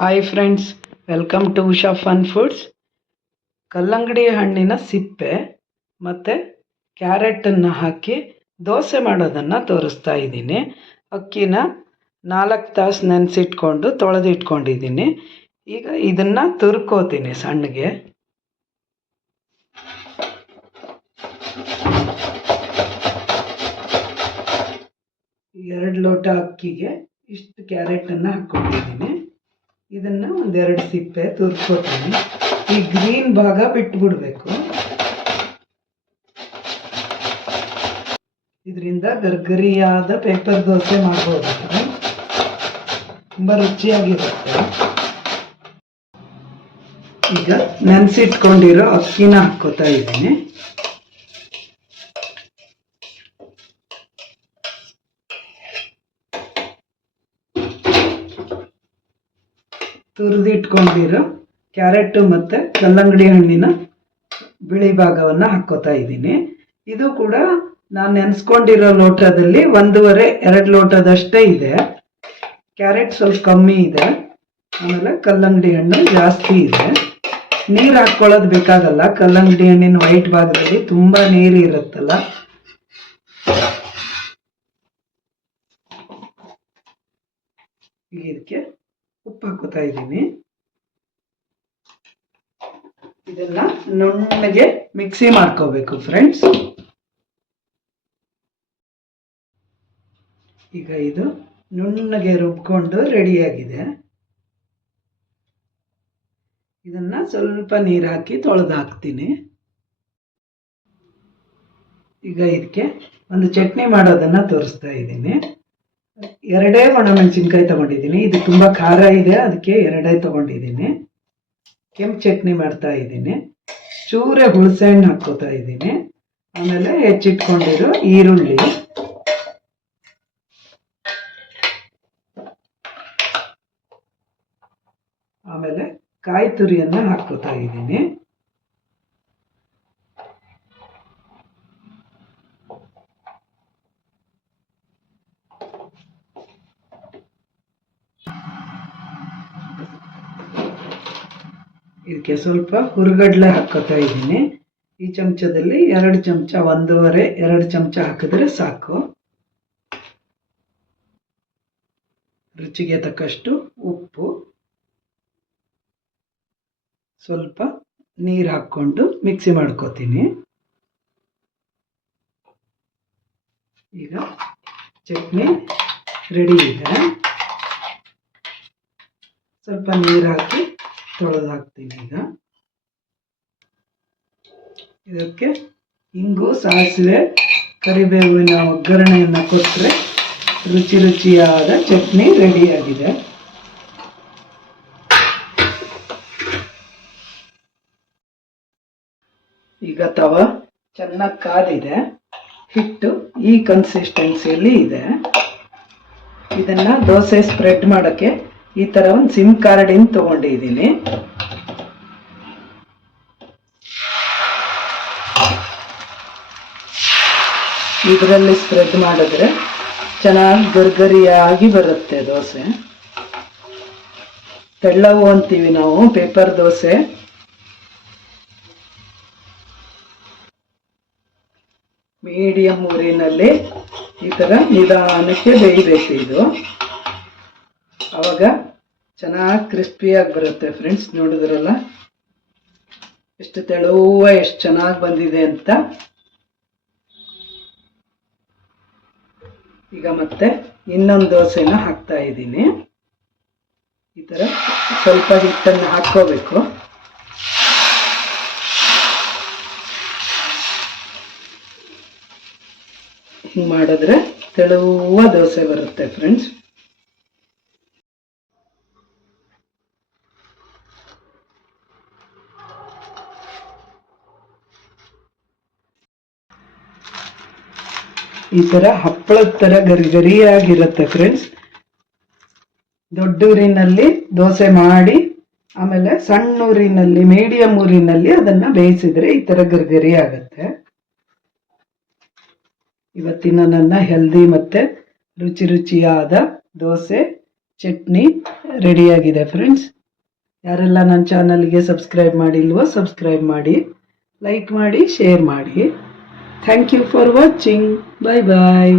Hi friends, welcome to Usha fun foods. ಕಲ್ಲಂಗಡಿ ಹಣ್ಣಿನ ಸಿಪ್ಪೆ ಮತ್ತು ಕ್ಯಾರೆಟನ್ನು ಹಾಕಿ ದೋಸೆ ಮಾಡೋದನ್ನು ತೋರಿಸ್ತಾ ಇದ್ದೀನಿ. ಅಕ್ಕಿನ 4 ತಾಸು ನೆನೆಸಿಟ್ಕೊಂಡು ತೊಳೆದಿಟ್ಕೊಂಡಿದ್ದೀನಿ. ಈಗ ಇದನ್ನು ತುರ್ಕೋತೀನಿ ಸಣ್ಣಗೆ. ಎರಡು ಲೋಟ ಅಕ್ಕಿಗೆ ಇಷ್ಟು ಕ್ಯಾರೆಟನ್ನು ಹಾಕ್ಕೊಂಡಿದ್ದೀನಿ. ಇದನ್ನು ಒಂದೆರಡು ಸಿಪ್ಪೆ ತುರ್ಕೋತೀನಿ. ಈ ಗ್ರೀನ್ ಭಾಗ ಬಿಟ್ಬಿಡ್ಬೇಕು. ಇದರಿಂದ ಗರ್ಗರಿಯಾದ ಪೇಪರ್ ದೋಸೆ ಮಾಡ್ಬೋದು. ತುಂಬ ರುಚಿಯಾಗಿರುತ್ತೆ. ಈಗ ನೆನೆಸಿಟ್ಕೊಂಡಿರೋ ಅಕ್ಕಿನ ಹಾಕ್ಕೋತಾ ಇದ್ದೀನಿ. ತುರಿದಿಟ್ಕೊಂಡಿರೋ ಕ್ಯಾರೆಟು ಮತ್ತು ಕಲ್ಲಂಗಡಿ ಹಣ್ಣಿನ ಬಿಳಿ ಭಾಗವನ್ನು ಹಾಕ್ಕೋತಾ ಇದ್ದೀನಿ. ಇದು ಕೂಡ ನಾನು ನೆನೆಸ್ಕೊಂಡಿರೋ ಲೋಟದಲ್ಲಿ 1.5-2 ಲೋಟದಷ್ಟೇ ಇದೆ. ಕ್ಯಾರೆಟ್ ಸ್ವಲ್ಪ ಕಮ್ಮಿ ಇದೆ, ಆಮೇಲೆ ಕಲ್ಲಂಗಡಿ ಹಣ್ಣು ಜಾಸ್ತಿ ಇದೆ. ನೀರು ಹಾಕ್ಕೊಳ್ಳೋದು ಬೇಕಾಗಲ್ಲ. ಕಲ್ಲಂಗಡಿ ಹಣ್ಣಿನ ವೈಟ್ ಭಾಗದಲ್ಲಿ ತುಂಬ ನೀರು ಇರುತ್ತಲ್ಲ. ಈಗ ಇದಕ್ಕೆ ಉಪ್ಪು ಹಾಕೋತಾ ಇದ್ದೀನಿ. ಇದನ್ನ ನುಣ್ಣಗೆ ಮಿಕ್ಸಿ ಮಾಡ್ಕೋಬೇಕು ಫ್ರೆಂಡ್ಸ್. ಈಗ ಇದು ನುಣ್ಣಗೆ ರುಬ್ಕೊಂಡು ರೆಡಿಯಾಗಿದೆ. ಇದನ್ನ ಸ್ವಲ್ಪ ನೀರು ಹಾಕಿ ತೊಳೆದು ಹಾಕ್ತೀನಿ. ಈಗ ಇದಕ್ಕೆ ಒಂದು ಚಟ್ನಿ ಮಾಡೋದನ್ನ ತೋರಿಸ್ತಾ ಇದ್ದೀನಿ. 2 ಒಣಮೆಣಸಿನ್ಕಾಯಿ ತಗೊಂಡಿದ್ದೀನಿ. ಇದು ತುಂಬ ಖಾರ ಇದೆ, ಅದಕ್ಕೆ 2 ತಗೊಂಡಿದ್ದೀನಿ. ಕೆಂಪು ಚಟ್ನಿ ಮಾಡ್ತಾ ಇದ್ದೀನಿ. ಚೂರೆ ಹುಣಸೆಹಣ್ಣು ಹಾಕ್ಕೋತಾ ಇದ್ದೀನಿ. ಆಮೇಲೆ ಹೆಚ್ಚಿಟ್ಕೊಂಡಿರೋ ಈರುಳ್ಳಿ, ಆಮೇಲೆ ಕಾಯಿ ತುರಿಯನ್ನು ಹಾಕ್ಕೋತಾ ಇದ್ದೀನಿ. ಇದಕ್ಕೆ ಸ್ವಲ್ಪ ಹುರಿಗಡಲೆ ಹಾಕ್ಕೋತಾ ಇದ್ದೀನಿ. ಈ ಚಮಚದಲ್ಲಿ 2 ಚಮಚ, 1.5-2 ಚಮಚ ಹಾಕಿದ್ರೆ ಸಾಕು. ರುಚಿಗೆ ತಕ್ಕಷ್ಟು ಉಪ್ಪು, ಸ್ವಲ್ಪ ನೀರು ಹಾಕ್ಕೊಂಡು ಮಿಕ್ಸಿ ಮಾಡ್ಕೋತೀನಿ. ಈಗ ಚಟ್ನಿ ರೆಡಿ ಇದೆ. ಸ್ವಲ್ಪ ನೀರು ಹಾಕಿ ತೊಳೆದು ಹಾಕ್ತೀನಿ. ಈಗ ಇದಕ್ಕೆ ಇಂಗು, ಸಾಸಿವೆ, ಕರಿಬೇವಿನ ಒಗ್ಗರಣೆಯನ್ನು ಕೊಟ್ಟರೆ ರುಚಿಯಾದ ಚಟ್ನಿ ರೆಡಿಯಾಗಿದೆ. ಈಗ ತವ ಚೆನ್ನಾಗಿ ಕಾದಿದೆ. ಹಿಟ್ಟು ಈ ಕನ್ಸಿಸ್ಟೆನ್ಸಿಯಲ್ಲಿ ಇದೆ. ಇದನ್ನ ದೋಸೆ ಸ್ಪ್ರೆಡ್ ಮಾಡೋಕ್ಕೆ ಈ ಥರ ಒಂದು ಸಿಮ್ ಕಾರ್ಡಿನ ತಗೊಂಡಿದ್ದೀನಿ. ಇದರಲ್ಲಿ ಸ್ಪ್ರೆಡ್ ಮಾಡಿದ್ರೆ ಚೆನ್ನಾಗಿ ಗರ್ಗರಿಯಾಗಿ ಬರುತ್ತೆ ದೋಸೆ. ತೆಳ್ಳವು ಅಂತೀವಿ ನಾವು, ಪೇಪರ್ ದೋಸೆ. ಮೀಡಿಯಂ ಊರಿನಲ್ಲಿ ಈ ಥರ ನಿಧಾನಕ್ಕೆ ಬೇಯಬೇಕು. ಇದು ಆವಾಗ ಚೆನ್ನಾಗಿ ಕ್ರಿಸ್ಪಿಯಾಗಿ ಬರುತ್ತೆ ಫ್ರೆಂಡ್ಸ್. ನೋಡಿದ್ರಲ್ಲ ಎಷ್ಟು ತೆಳುವ, ಎಷ್ಟು ಚೆನ್ನಾಗಿ ಬಂದಿದೆ ಅಂತ. ಈಗ ಮತ್ತೆ ಇನ್ನೊಂದು ದೋಸೆನ ಹಾಕ್ತಾ ಇದ್ದೀನಿ. ಈ ಥರ ಸ್ವಲ್ಪ ಹಿಟ್ಟನ್ನು ಹಾಕ್ಕೋಬೇಕು. ಹಿಂಗೆ ಮಾಡಿದ್ರೆ ತೆಳುವ ದೋಸೆ ಬರುತ್ತೆ ಫ್ರೆಂಡ್ಸ್. ಈ ಥರ ಹಪ್ಪಳದ ಥರ ಗರಿಗರಿಯಾಗಿರುತ್ತೆ ಫ್ರೆಂಡ್ಸ್. ದೊಡ್ಡ ಊರಿನಲ್ಲಿ ದೋಸೆ ಮಾಡಿ ಆಮೇಲೆ ಸಣ್ಣ ಊರಿನಲ್ಲಿ, ಮೀಡಿಯಂ ಊರಿನಲ್ಲಿ ಅದನ್ನು ಬೇಯಿಸಿದ್ರೆ ಈ ಥರ ಗರಿಗರಿ ಆಗುತ್ತೆ. ಇವತ್ತಿನ ನನ್ನ ಹೆಲ್ದಿ ಮತ್ತು ರುಚಿಯಾದ ದೋಸೆ ಚಟ್ನಿ ರೆಡಿಯಾಗಿದೆ ಫ್ರೆಂಡ್ಸ್. ಯಾರೆಲ್ಲ ನನ್ನ ಚಾನಲ್ಗೆ ಸಬ್ಸ್ಕ್ರೈಬ್ ಮಾಡಿಲ್ವೋ ಸಬ್ಸ್ಕ್ರೈಬ್ ಮಾಡಿ, ಲೈಕ್ ಮಾಡಿ, ಶೇರ್ ಮಾಡಿ. Thank you for watching. Bye bye.